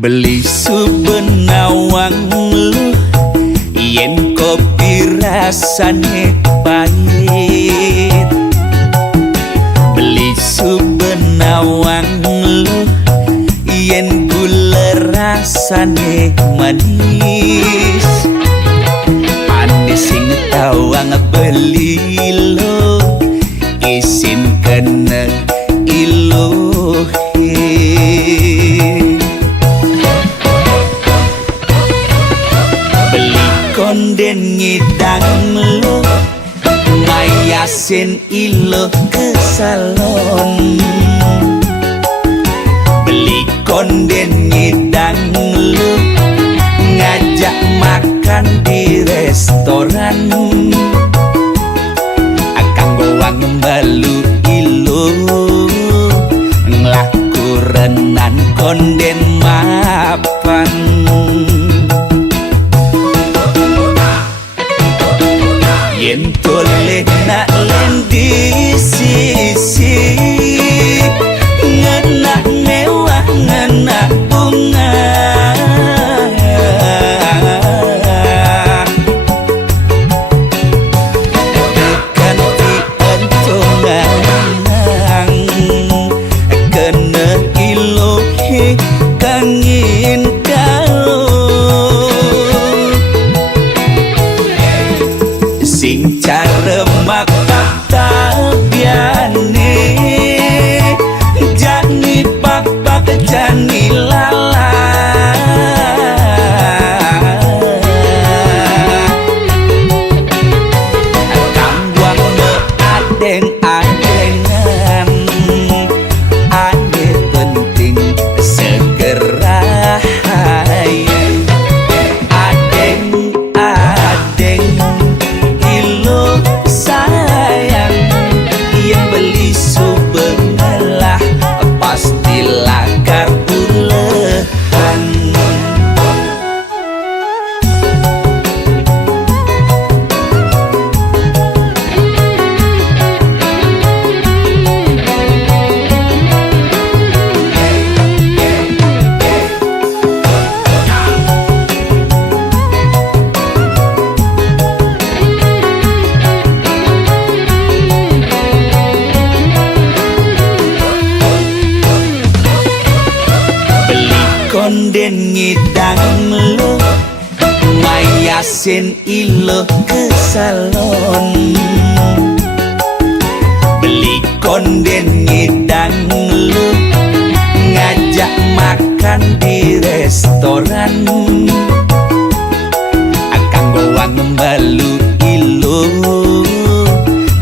Beli subenawang lu yen kopi rasane pahit. Beli subenawang lu yen gula rasane manis. Manis sing tawang beli lo isin kena ilohe. Konden ngidang lo ngayasin ilo ke salon. Beli konden ngidang lo ngajak makan di restoran. Akang goang balu ilo nglaku renan konden mapan. Yen toleh nak lendi sisi ngena mewah ngena bunga. Tekan di entongan kena ilohi kangin kau. Sing caremak tabiane jani pak jani lala. Kangguang me adeng-adengan ade penting segera. Adeng-adeng sayang yang beli subengelah pastilah karbulehan. Konden ngidang lo ngayasin ilo ke salon. Beli konden ngidang lo ngajak makan di restoran. Akang goang balu ilo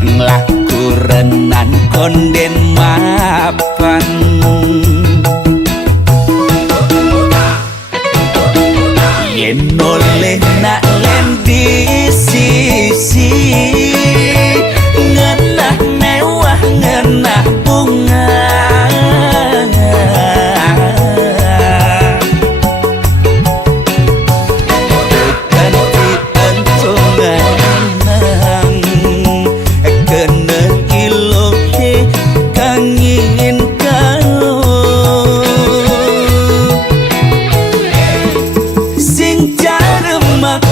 nglaku renan konden mapan. Yen oleh nak lendi sisi ngena mewah ngena bunga. Tekan di entongan kena ilohi kangin kau. Sing caremak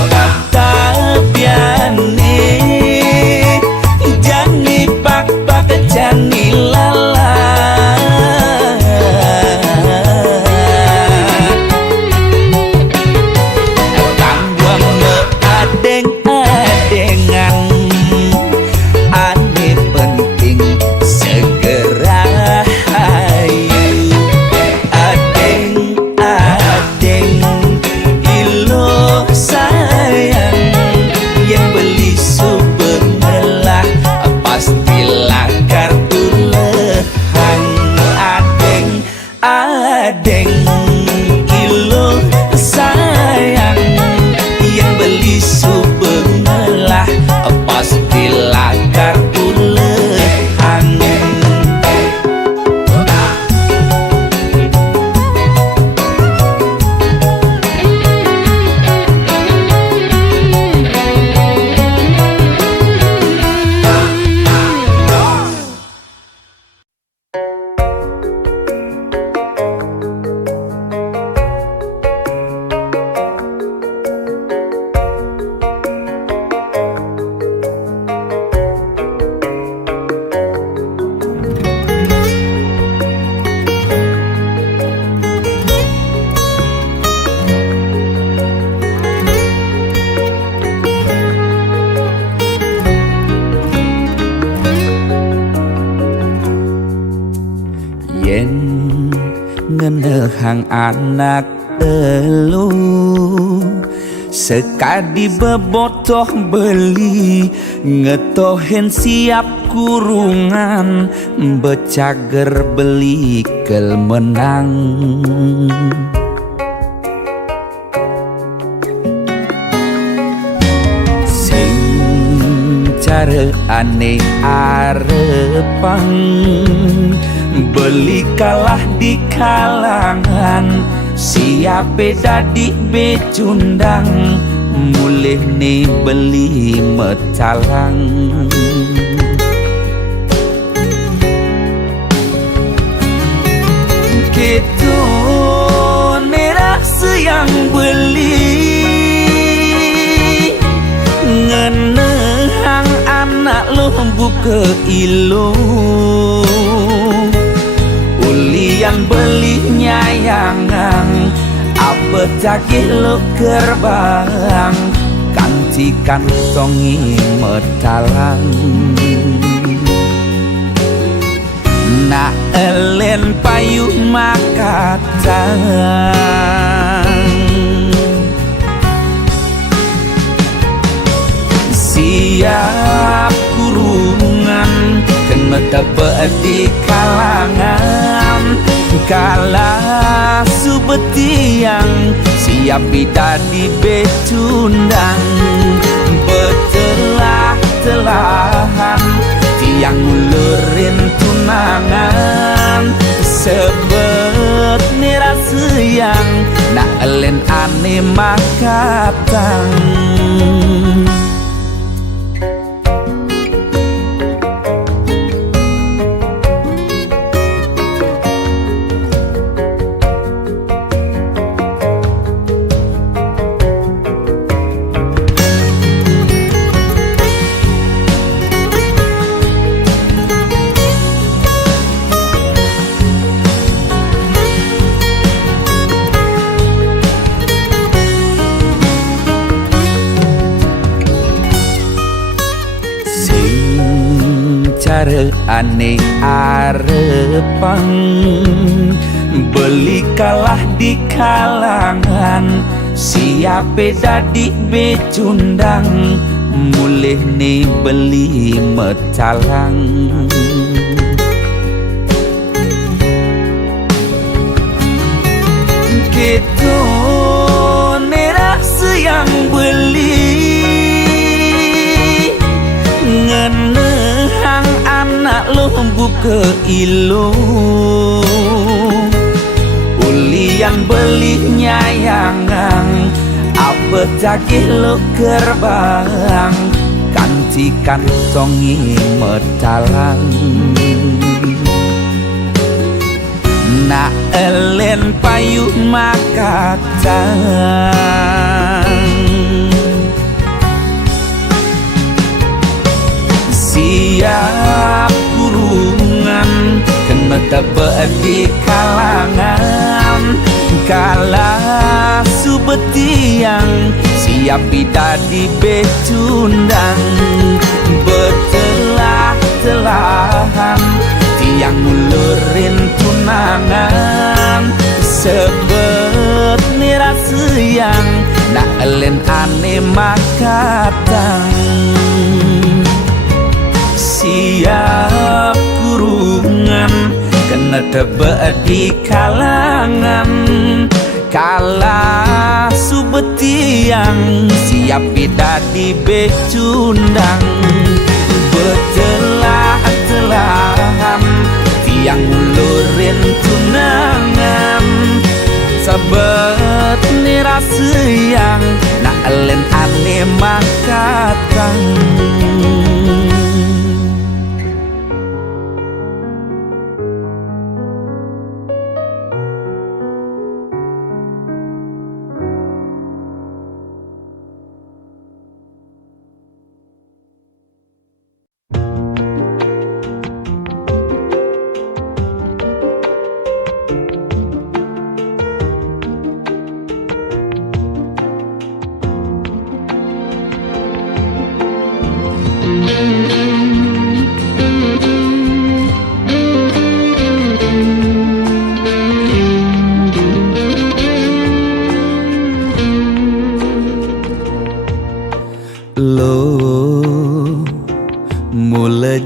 nehang anak elu sekadi bebotoh beli ngetohen siap kurungan becager beli kel menang sing cara aneh arepang beli kalah di kalangan siap dadi becundang mulih nih beli metalang gitu nerasa yang beli ngenehang anak lo buka ilo ulian beli nyayangan apa cakih lo gerbang kanti kantongi metalang na elen payuh makatang siap kurungan kena tebak di kalangan kala subetiang siap dadi becundang betelah-telahan tiang ngulurin tunangan sebet nirasa yang nak elen aneh makatang cara aneh arepang beli kalah di kalangan siap dadi becundang mulih nih beli metalang gitu nerasa yang beli ngenehang anak lo buka ilo ulian beli nyayangan apa cakih lo gerbang kanti kantongi metalang na elen payuh makatang siap kurungan kena tebak di kalangan kala subetiang siap dadi becundang betelah-telahan tiang ngulurin tunangan sebet nirasa yang nak elen aneh makatang siap kurungan kena tebak di kalangan kala subetiang siap dadi becundang betelah-telahan tiang ngulurin tunangan sabet nirasa yang nak elen aneh makatang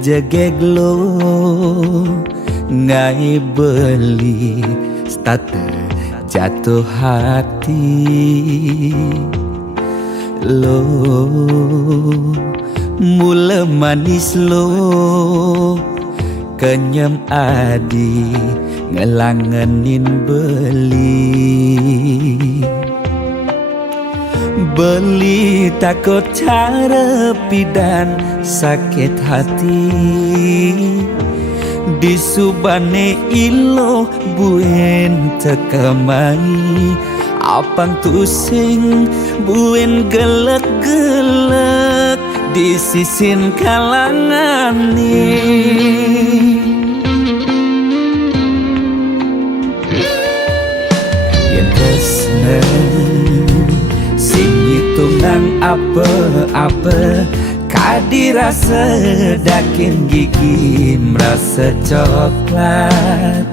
jegeglo ngai beli starter jatuh hati lo mula manis lo kenyam adi ngelangenin beli takut cara pidan sakit hati disubane ilo buen tekamai apang tusing buen gelek-gelek di sisin kalangan yen tresna sing hitungan apa-apa kadirasa dakin gigi merasa coklat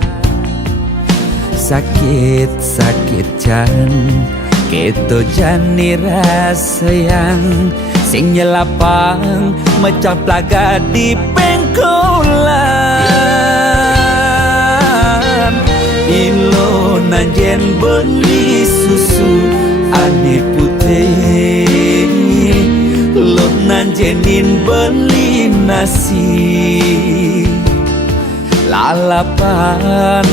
sakit jan keto jani rasa yang sing nyelapang mecah plaga di pengkolan ilo nanjen beli susu ane putih lo nanjenin beli nasi lalapan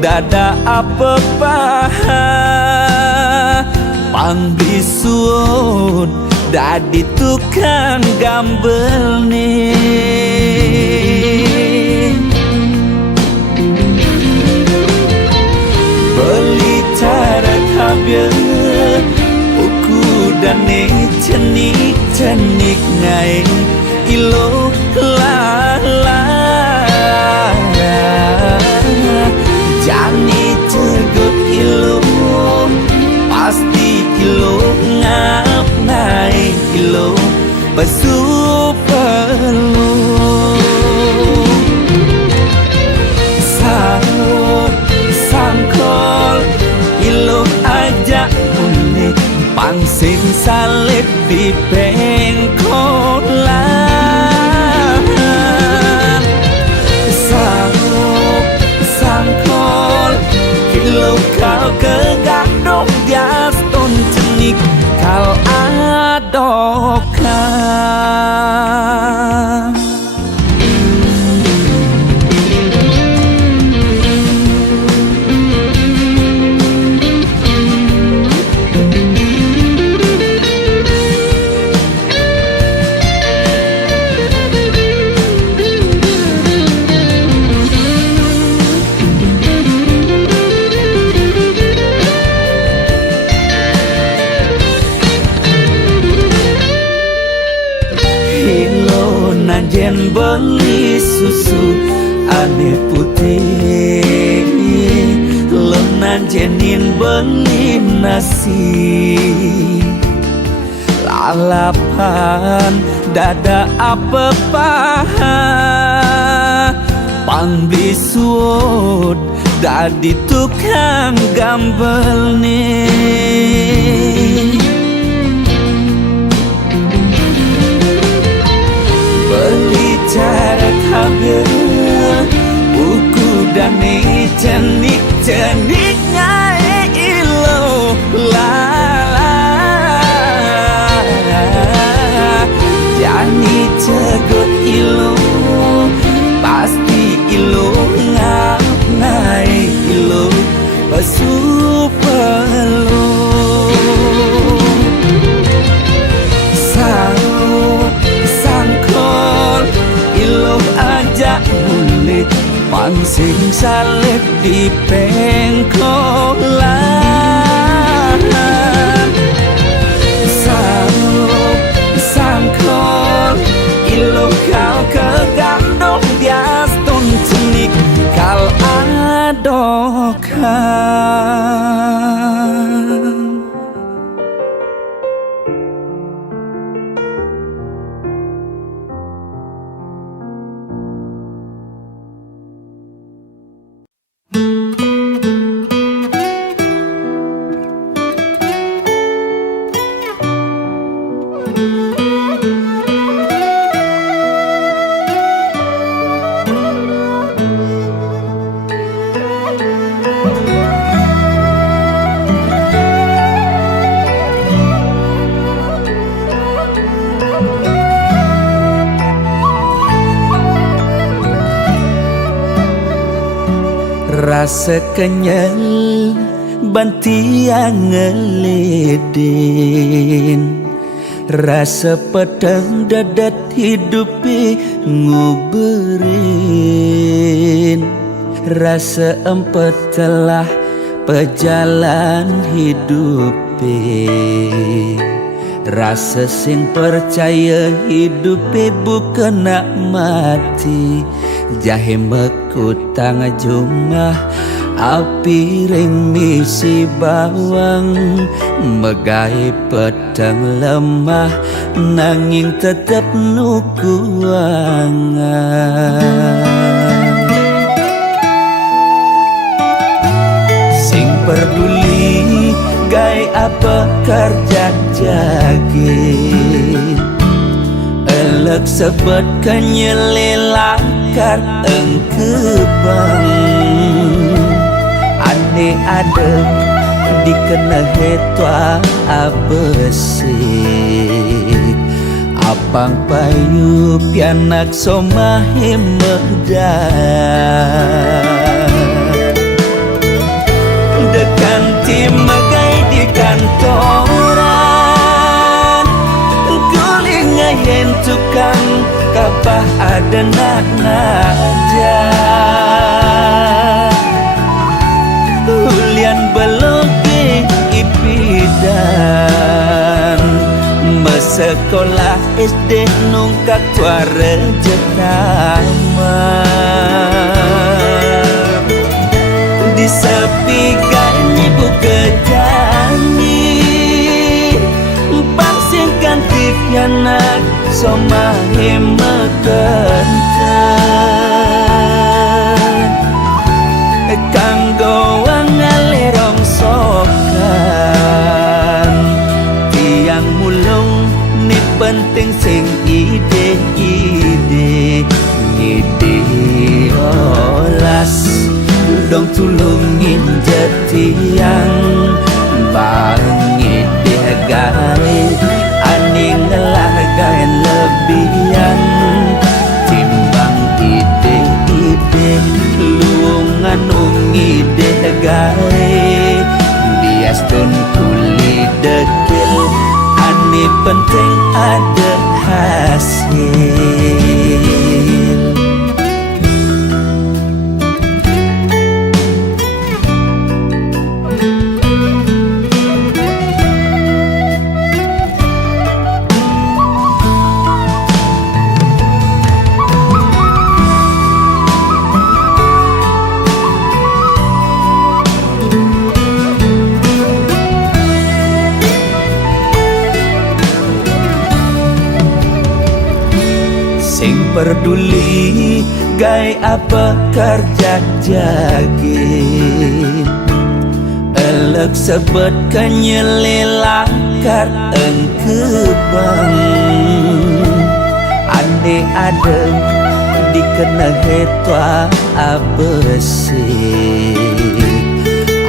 dada apa paha pang bisuun dadi tukang gambel nih beli cara kabel uku dan cenik ngai ilo lala jani cegot ilo pasti ilo ngap naik ilo basu perlu sangkol ilo aja unik pangsing salib di pengkolan sangkol ilo kau kegadok dias ton cenik kau adokan jen beli susu ane putih lenan jenin beli nasi lalapan dada apa paha pang bisuut dadi tukang gambel nih beli cara kabel buku dan cenik ngai ilo lala jani cegot ilo pasti ilo ngap ngai ilo basu perlu sangkol ilo aja bulik pangsing salib di pengkolan sangkol ilo kau kegandong bias ton cenik kal adokan rasa kenyal bantiang ngeledin, rasa pedang dadat hidupi nguberin, rasa empat telah pejalan hidupi, rasa sing percaya hidupi bukan nak mati. Jahe mekutang jumah api ring misi bawang, megai pedang lemah nanging tetep nukuangan. Sing peduli gai apa kerja jagin, elek sebut kenyelelakar engkebang. Ane ada dikena hetwa abesik, apang payu pianak somahe megdan. Dekan tim megai di kantoran, guling ngayen tukang kapah ada nak ngajar. Hulian beloge ipidan, mesekolah SD nungkak tuare jetaman. Di sepi gani buka jani, pangsingkan tipianak somahe mekentan. Kanggo ngalerong sokan, tiang mulung ni penting sing ide-ide, ngide olas dong tulungin jetiang bangi degai aning ngelagain lebihan timbang ide-ide luungan ungi degai bias tun kuli dekil ani penting ada hasil. Sing peduli gai apa kerja jagin, elek sebut kenyelelakar engkebang. Ane ada dikena hetwa abesik,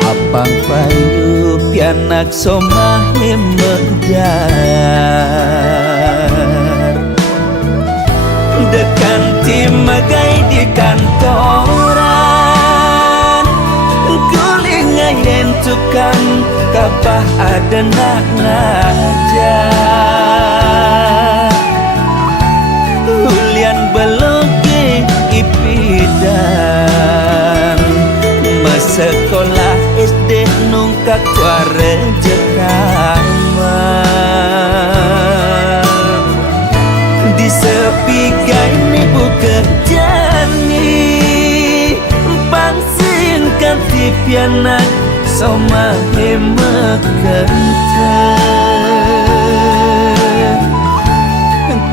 apang payu pianak somahe megdan. Dekan tim megai di kantoran, guling ngayen tukang kapah ada nak ngajar. Hulian beloge ipidan, mesekolah SD nungkak tuare jetaman. Di sepi gani buka jani, pangsingkan tipianak somahe mekentan.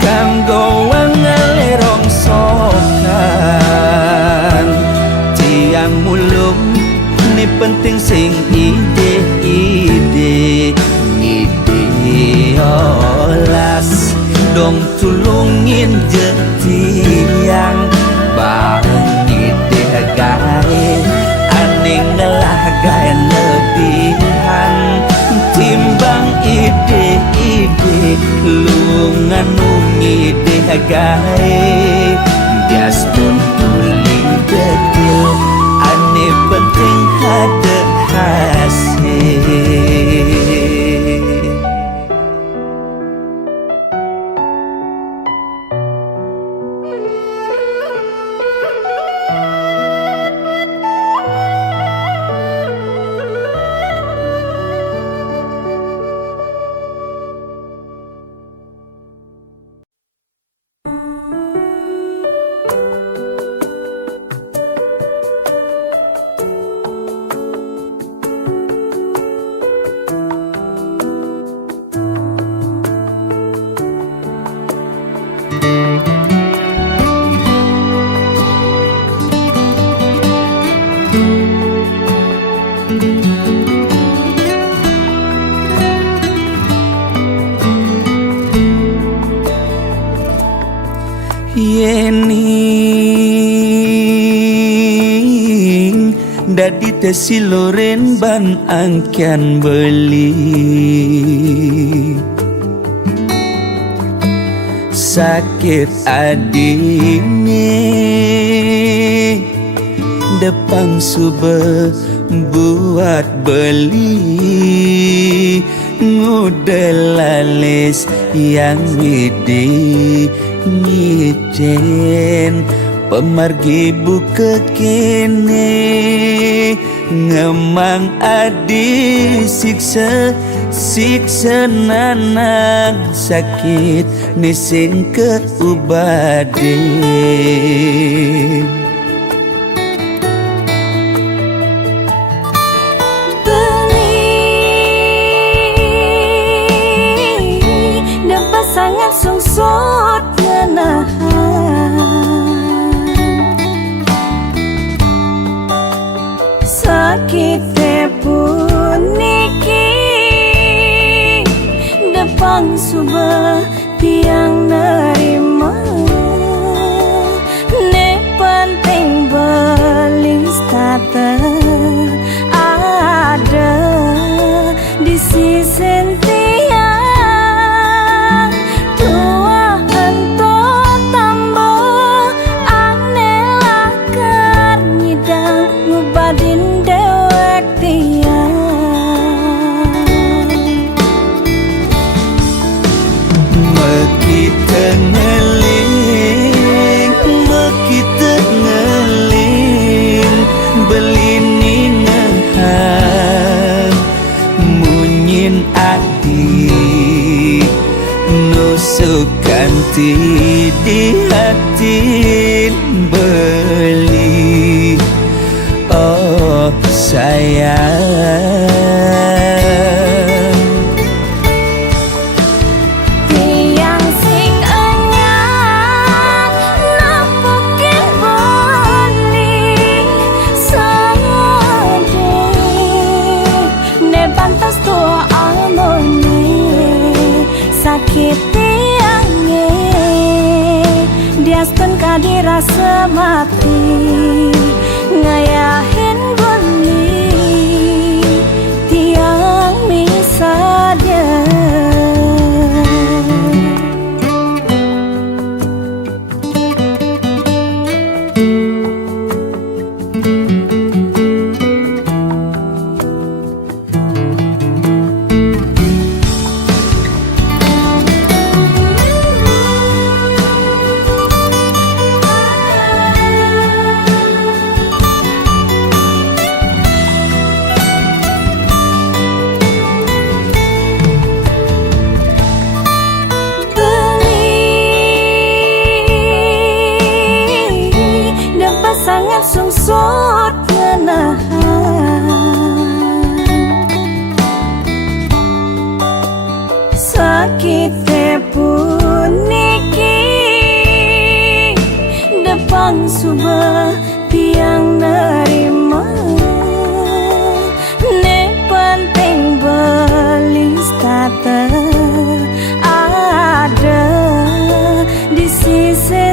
Kanggo ngalerong sokan, tiang mulung ni penting sing ide-ide, ngide olas dong tulungin jetiang bangi degai aning ngelagain lebihan timbang ide-ide lungan nungi degai bias pun tuling dekil ane penting dadi tesi loren ban angkian beli sakit adine depan subah buat beli ngudelalis yang widi ngicen pemargi buka kene ngemang adi siksa nanang sakit nising ke ubade sangat sungsut ngenahan sakit pun niki depan subah tiang nerima ne penting belis tata ada di sisi ganti di hati beli oh sayang tiang sing enyang napukin beli sade ne bantas tua amone sakit Diastun kadi rasa mati ngayahin beli tiang misalnya sangat sungsut ngenahan sakit pun niki depan subah tiang nerima ne penting belis tata ada di sisi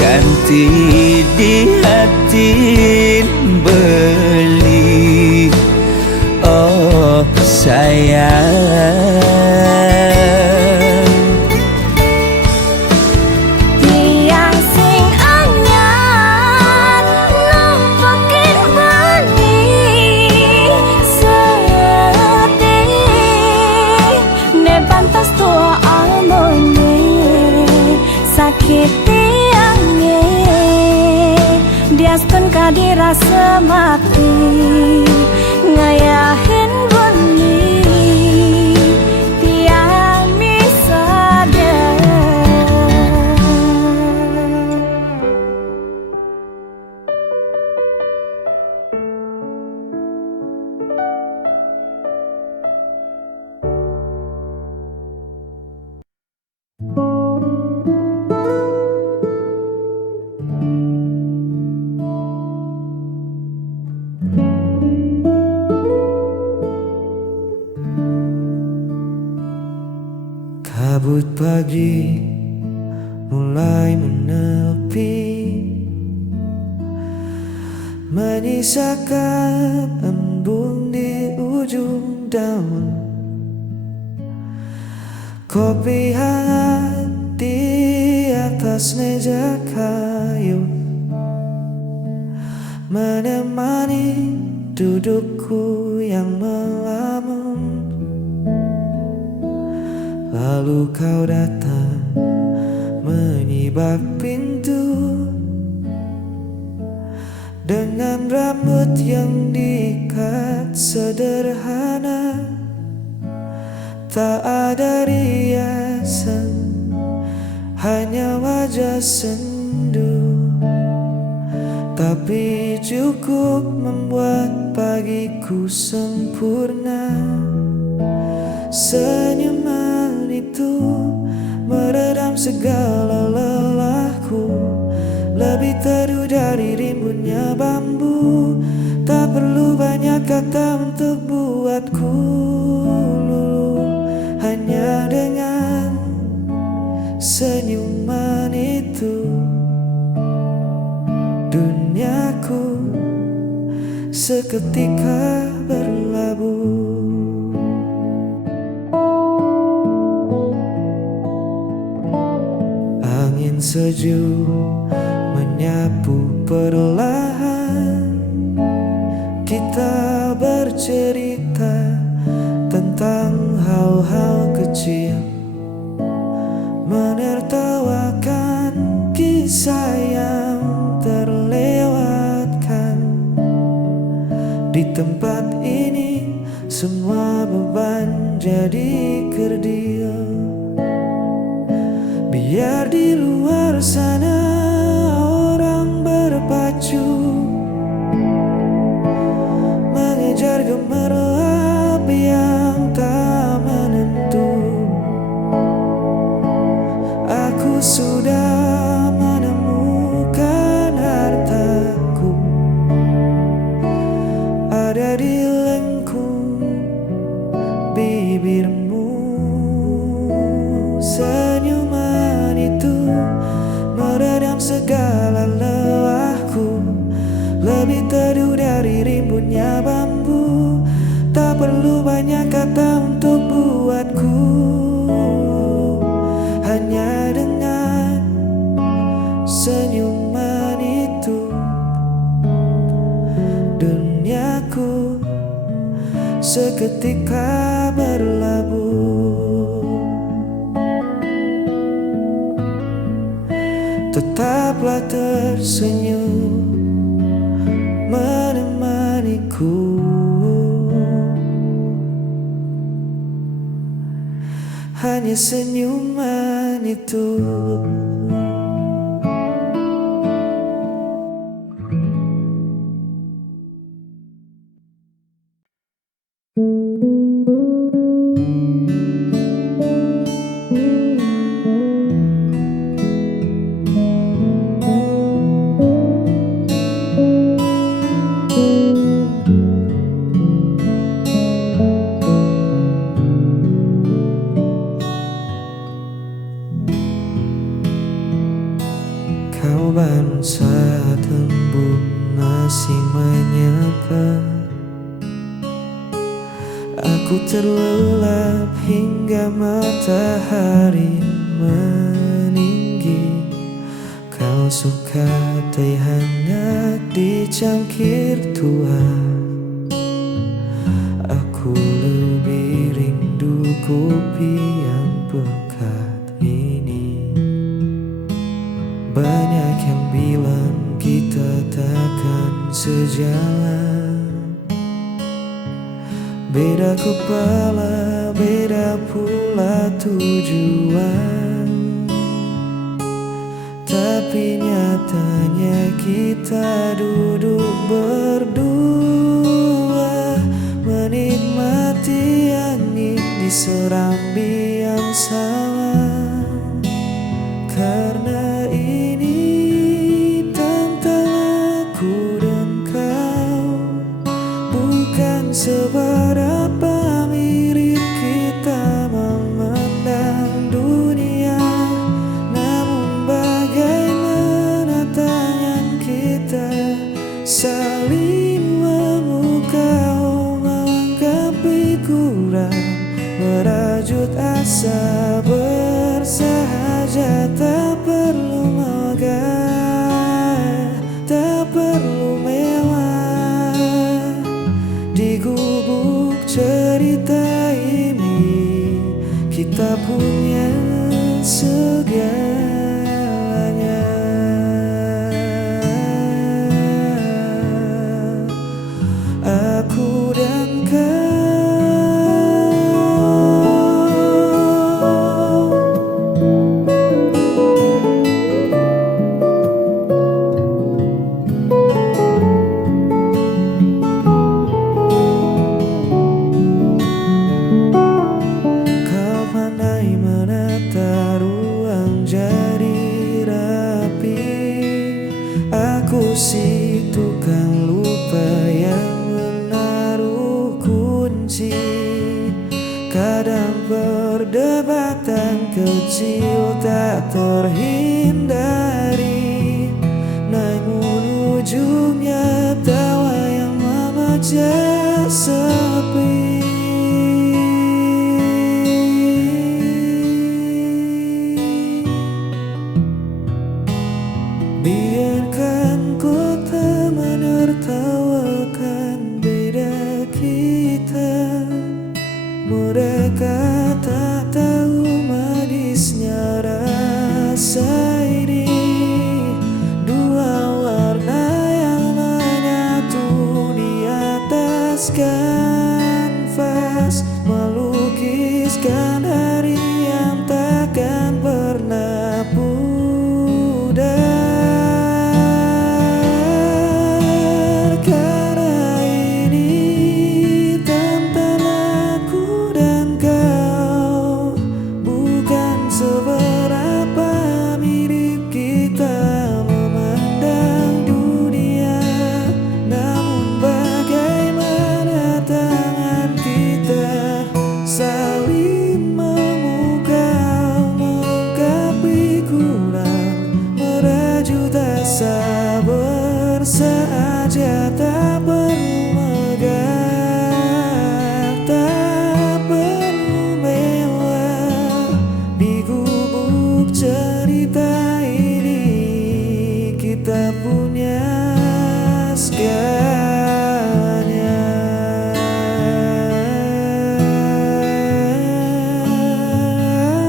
ganti di hati beli oh sayang tiang sing anyar nampakin beli sedih ne pantas tua amone sakit Diastun kadi rasa mati ngayahin beli tiang misalnya Kabut pagi mulai menepi, menyisakan embun di ujung daun. Kopi hangat di atas meja kayu menemani dudukku yang melamun. Lalu kau datang menyibak pintu dengan rambut yang diikat sederhana. Tak ada riasan, hanya wajah sendu, tapi cukup membuat pagiku sempurna. Senyuman itu meredam segala lelahku, lebih teduh dari rimbunnya bambu. Tak perlu banyak kata untuk buatku luluh, hanya dengan senyuman itu duniaku seketika berlabuh. Angin sejuk menyapu perlahan, kita bercerita tentang hal-hal kecil, menertawakan kisah yang terlewatkan. Di tempat ini semua beban jadi kerdil. Biar di luar sana orang berpacu mengejar gemerlap yang tak menentu. Aku sudah menemukan hartaku, ada di lengkung bibirmu. Senyuman itu meredam segala lelahku, lebih teduh dari rimbunnya bambu. Tak perlu banyak kata untuk buatku, hanya dengan senyuman itu duniaku seketika berlabuh. Tetaplah tersenyum menemaniku, hanya senyuman itu. Kau bangun saat embun masih menyapa. Aku terlelap hingga matahari meninggi. Kau suka teh hangat di cangkir tua. Aku lebih rindu kopi yang pekat ini. Banyak yang bilang kita takkan sejalan, beda kepala, beda pula tujuan. Tapi nyatanya kita duduk berdua, menikmati angin di serambi yang sama. Karena ini tentang aku dan kau, bukan seberapa mirip kita memandang dunia. kurang merajut asa bersahaja. Tak perlu megah, tak perlu mewah. Di gubuk cerita ini kita punya segalanya. Aku dan kau. Kau pandai menata ruang jadi rapi. Aku si tukang lupa yang menaruh kunci. Kadang perdebatan kecil tak terhindari, namun ujungnya tawa yang memecah sepi. Biarkan kota menertawakan beda kita. Mereka tak tahu manisnya rasa ini. Dua warna yang menyatu di atas kanvas, melukiskan hari yang takkan pernah pudar. Karena ini tantangan aku dan kau, bukan seberapa mirip kita memandang dunia, namun bagaimana tangan kita saling memukau, melengkapi kurang merajut asa bersahaja. Tak perlu megah, tak perlu mewah. Di gubuk cerita ini kita punya segalanya.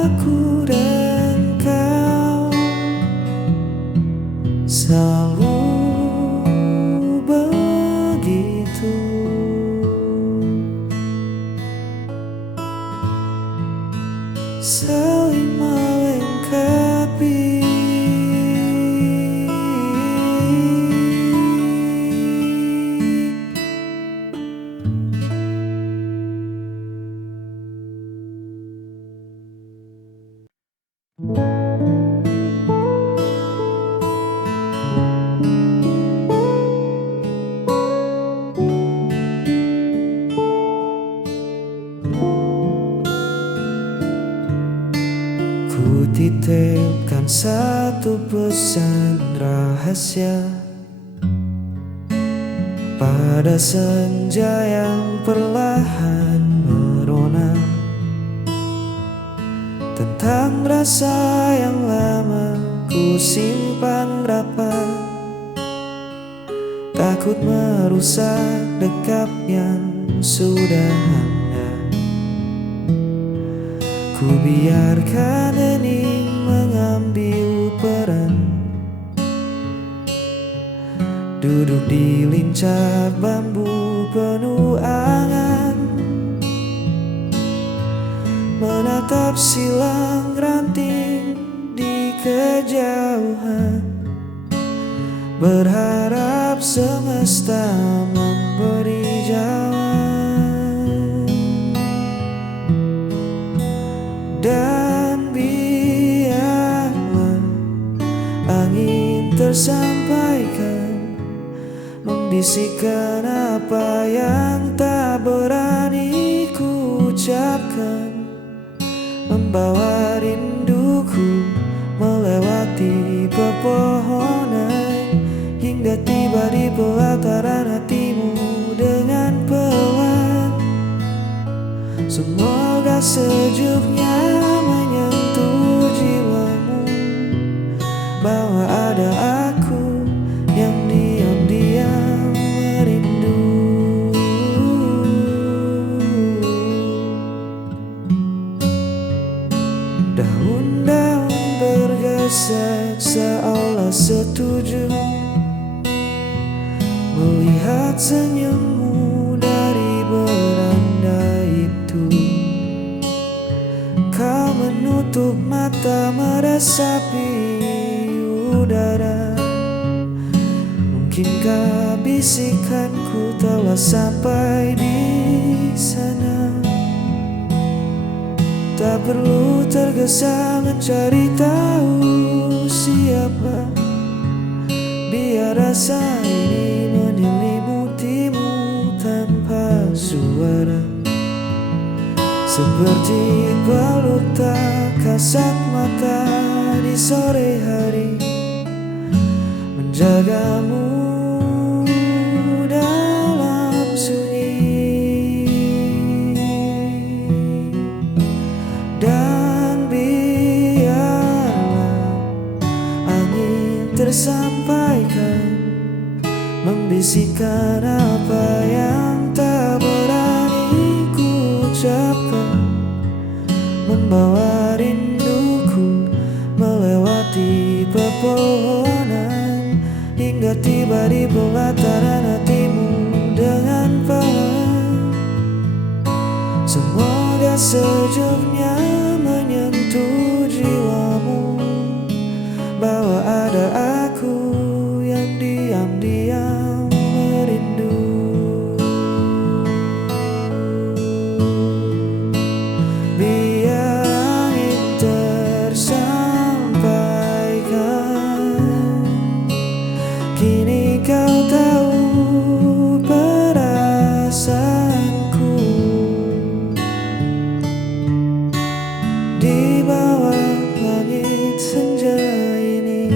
Aku dan kau selalu begitu. Saling melengkapi. Ku titipkan satu pesan rahasia pada senja yang perlahan merona, tentang rasa yang lama ku simpan rapat, takut merusak dekat yang sudah ada. Ku biarkan hening mengambil peran, duduk di lincah bambu penuh angan, menatap silang ranting di kejauhan, berharap semesta memberi jawaban. Dan biarlah angin tersampaikan, membisikkan apa yang tak berani ku ucapkan, membawa rinduku melewati pepohonan, hingga tiba di pelataran hatimu dengan pelan. Semoga sejuknya menyentuh jiwamu, bahwa ada aku yang diam-diam merindu. Daun-daun bergeser seolah setuju melihat senyummu dari beranda itu. Kau menutup mata meresapi udara. Mungkinkah bisikanku telah sampai di sana? Tak perlu tergesa mencari tahu siapa, biar rasa ini menyelimutimu tanpa suara. Seperti pelukan kasat mata di sore hari, menjagamu dalam sunyi. Dan biarlah angin tersampaikan, membisikkan apa yang tak berani ku ucapkan, membawa rinduku melewati pepohonan, hingga tiba di pelataran hatimu dengan pelan. Semoga sejuknya menyentuh jiwamu, bahwa ada aku yang diam-diam merindu. Biar angin tersampaikan, kini kau tahu perasaanku. Di bawah langit senja ini,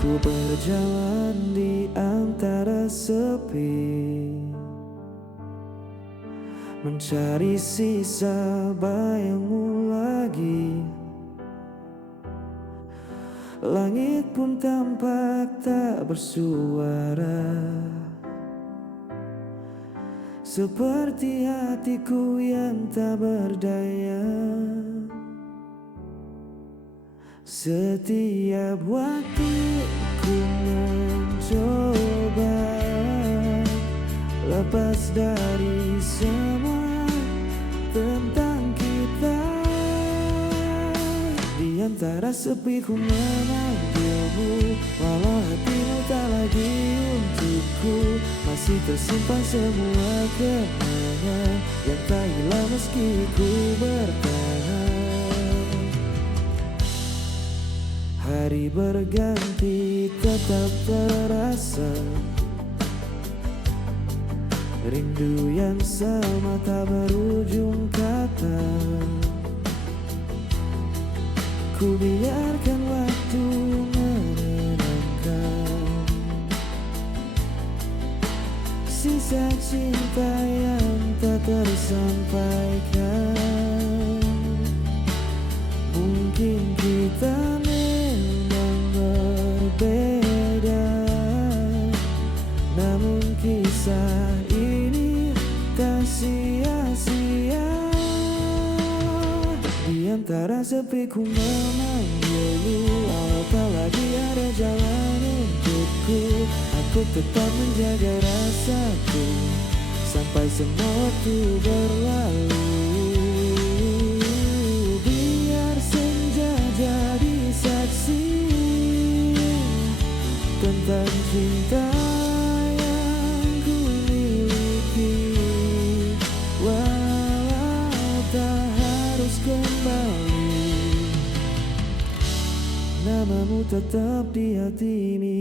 ku berjalan di antara sepi, mencari sisa bayangmu lagi. Langit pun tampak tak bersuara, seperti hatiku yang tak berdaya. Setiap waktu ku mencoba lepas dari semua tentang kita. Di antara sepi ku memanggilmu, walau hatimu tak lagi untukku. Masih tersimpan semua kenangan yang tak hilang meski ku bertahan. Hari berganti tetap terasa, rindu yang sama tak berujung kata. Ku biarkan waktu menenangkan sisa cinta yang tak tersampaikan. Mungkin kita berbeda, namun kisah ini tak sia-sia. Di antara sepi ku memanggilmu, walau tak lagi ada jalan untukku. Aku tetap menjaga rasaku sampai semua waktu berlalu. Biar senja jadi saksi tentang cinta yang ku miliki, walau tak harus kembali Namamu tetap di hati ini.